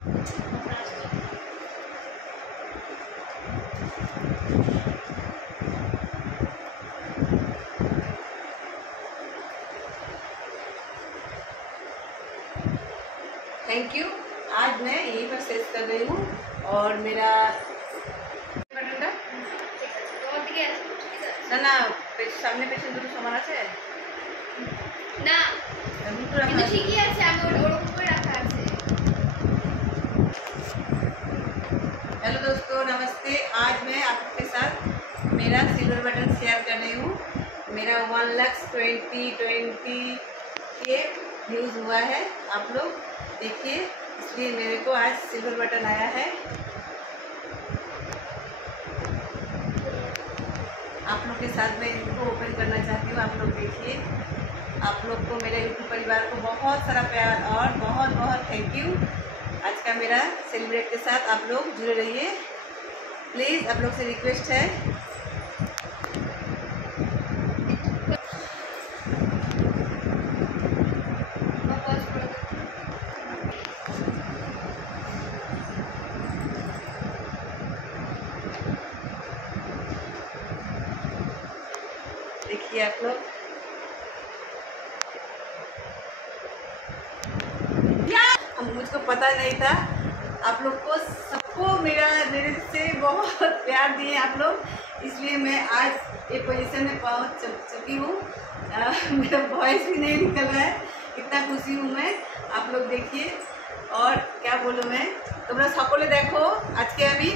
Thank you. आज मैं यहीं पर शेष कर रही हूँ और मेरा ना ना सामने पेशेंट দুটো সমান আছে না কিন্তু ঠিকই আছে আমি ওর উপরে রাখা আছে। हेलो दोस्तों, नमस्ते। आज मैं आपके साथ मेरा सिल्वर बटन शेयर कर रही हूँ। मेरा 1,20,20 के व्यूज़ हुआ है, आप लोग देखिए, इसलिए मेरे को आज सिल्वर बटन आया है। आप लोग के साथ मैं इनको ओपन करना चाहती हूँ, आप लोग देखिए। आप लोग को मेरे यूट्यूब परिवार को बहुत सारा प्यार और बहुत बहुत थैंक यू। आज का मेरा सेलिब्रेट के साथ आप लोग जुड़े रहिए प्लीज़, आप लोग से रिक्वेस्ट है। देखिए आप लोग, मुझको पता नहीं था, आप लोग को सबको मेरे से बहुत प्यार दिए आप लोग, इसलिए मैं आज ये पोजीशन में पहुंच चुकी हूँ। मेरा वॉइस भी नहीं निकल रहा है, इतना खुशी हूँ मैं। आप लोग देखिए, और क्या बोलूँ मैं, তোমরা সকলে দেখো আজকে আমি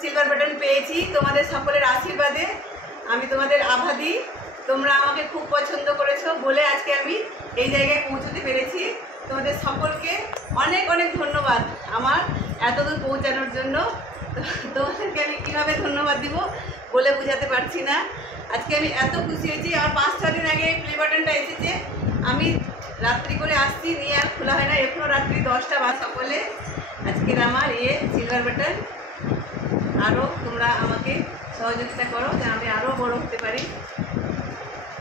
সিলভার বাটন পেয়েছি তোমাদের সকলের আশীর্বাদে। আমি তোমাদের আভাদি, তোমরা আমাকে খুব পছন্দ করেছো বলে আজকে আমি এই জায়গায় পৌঁছতে পেরেছি। তোমাদের সকলকে অনেক অনেক ধন্যবাদ আমার এতদূর পৌঁছানোর জন্য। তোমাদেরকে আমি কীভাবে ধন্যবাদ দিব বলে বোঝাতে পারছি না। আজকে আমি এত খুশি হয়েছি। আর 5-6 দিন আগে প্লে বাটনটা এসেছে, আমি রাত্রি করে আসছি, নিয়ে আর খোলা হয় না, এখনও রাত্রি 10টা বাজে। সকলে আজকের আমার সিলভার বাটন, আরও তোমরা আমাকে সহযোগিতা করো যে আমি আরও বড় হতে পারি।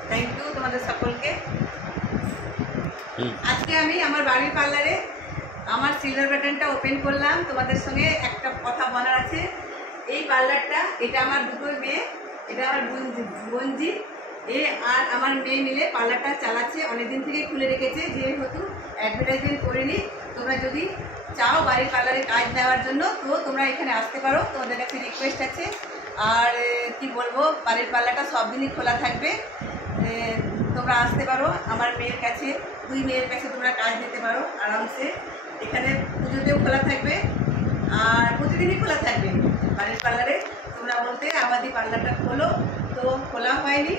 থ্যাংক ইউ তোমাদের সকলকে। আজকে আমি আমার বাড়ির পার্লারে আমার সিলভার বাটনটা ওপেন করলাম। তোমাদের সঙ্গে একটা কথা বলার আছে। এই পার্লারটা, এটা আমার দুটো মেয়ে, এটা আমার বোনজি আর আমার মেয়ে মিলে পার্লারটা চালাচ্ছে, অনেকদিন থেকে খুলে রেখেছে, যেহেতু অ্যাডভার্টাইজমেন্ট করিনি। তোমরা যদি চাও বাড়ির পার্লারে কাজ নেওয়ার জন্য তো তোমরা এখানে আসতে পারো, তোমাদের কাছে রিকোয়েস্ট আছে। আর কি বলবো, বাড়ির পার্লারটা সব দিনই খোলা থাকবে, তোমরা আসতে পারো আমার মেয়ের কাছে, 2 মেয়ের কাছে তোমরা কাজ নিতে পারো আরামসে। এখানে পুজোতেও খোলা থাকবে আর প্রতিদিনই খোলা থাকবে বাড়ির পার্লারে। তোমরা বলতে আবাদি পার্লারটা খোলো, তো খোলা হয়নি,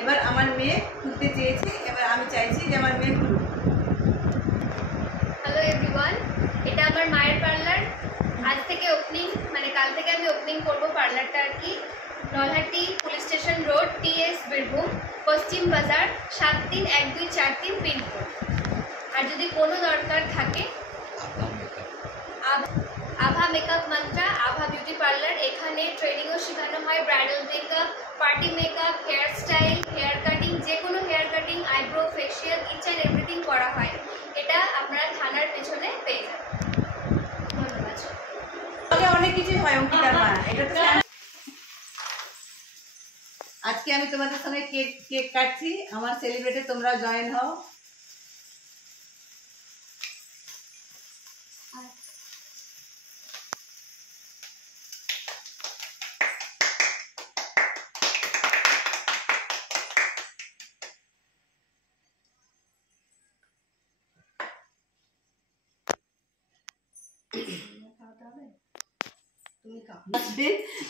এবার আমার মেয়ে খুলতে চেয়েছে, এবার আমি চাইছি যে আমার মেয়ে খুলুক। হ্যালো এভরিওয়ান, এটা আমার মায়ের পার্লার। আজ থেকে ওপেনিং, মানে কাল থেকে আমি ওপেনিং করব পার্লারটা আর কি। Nalhati police station road, TS Birbhum, পশ্চিম বাজার 731243 পিনকোড। আর যদি কোনো দরকার থাকে, আভা মেকআপ মন্ত্রা, আভা বিউটি পার্লার, এখানে ট্রেনিংও শেখানো হয়, bridal makeup, party makeup, hairstyle, hair cutting, যে কোনো hair cutting, eyebrow, facial, each and everything করা হয়। এটা আপনারা থানার পেছনে পেয়ে যাবেন। ধন্যবাদ। অনেক কিছুই হয় অঙ্কিতার মা, এটা তো আজকে আমি তোমাদের সঙ্গে কেক কাটছি, আমার সেলিব্রেটে তোমরা জয়েন হও।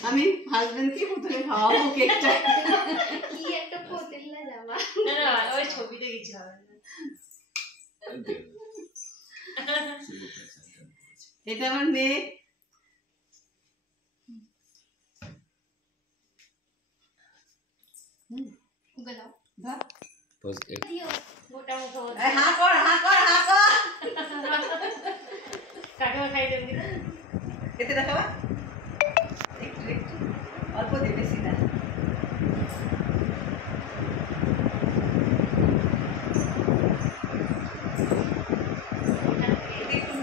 আমি হাজবেন্ডকে প্রথমে খাওয়াবো কেকটা। কি একটা পতিলা জামা, না না ওই ছবিতে কিছু হবে না। এটা আমার মেয়ে। মোটা মুখো হা কর হা কর হা কর, কাকা খাই দেবি না এতে দেখাবা একটু একটু অল্প দে, বেশি না। একটু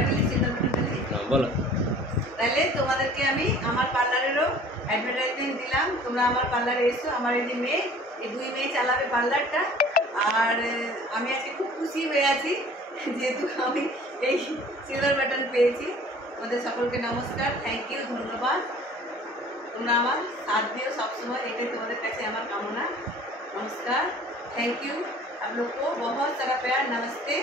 বাটালি সিঙ্গেল বাটালি বলো। তাহলে তোমাদেরকে আমি আমার পার্লারেরও অ্যাডভার্টাইজমেন্ট দিলাম, তোমরা আমার পার্লারে এসো। আমার এই যে মেয়ে, এই 2 মেয়ে চালাবে পার্লারটা। আর আমি আজকে খুব খুশি হয়ে আছি যেহেতু আমি এই সিলভার বাটন পেয়েছি। তোমাদের সকলকে নমস্কার, থ্যাংক ইউ, ধন্যবাদ। তোমরা আমার साथ दियो सब समय, এটাই তোমাদের কাছে আমার কামনা। नमस्कार, थैंक यू। आप लोग को बहुत सारा प्यार, नमस्ते।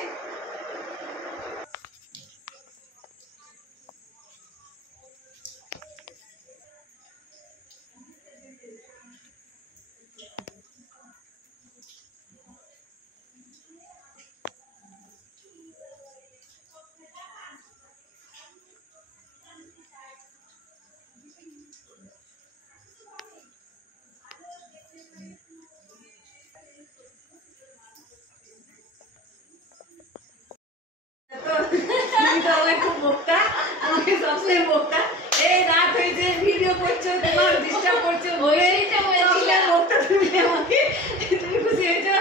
তুমি তো আমাকে খুব বকতা, আমাকে সবসময় বকতা, এই রাত হয়েছে ভিডিও করছো, তোমার ডিস্টার্ব করছো, ওইটাই তো বলছিলাম। বকতা তুমি আমাকে। তুমি খুশি হয়েছো?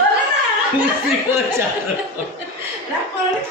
বলো না। খুশি হচ্ছে রাগ করো না।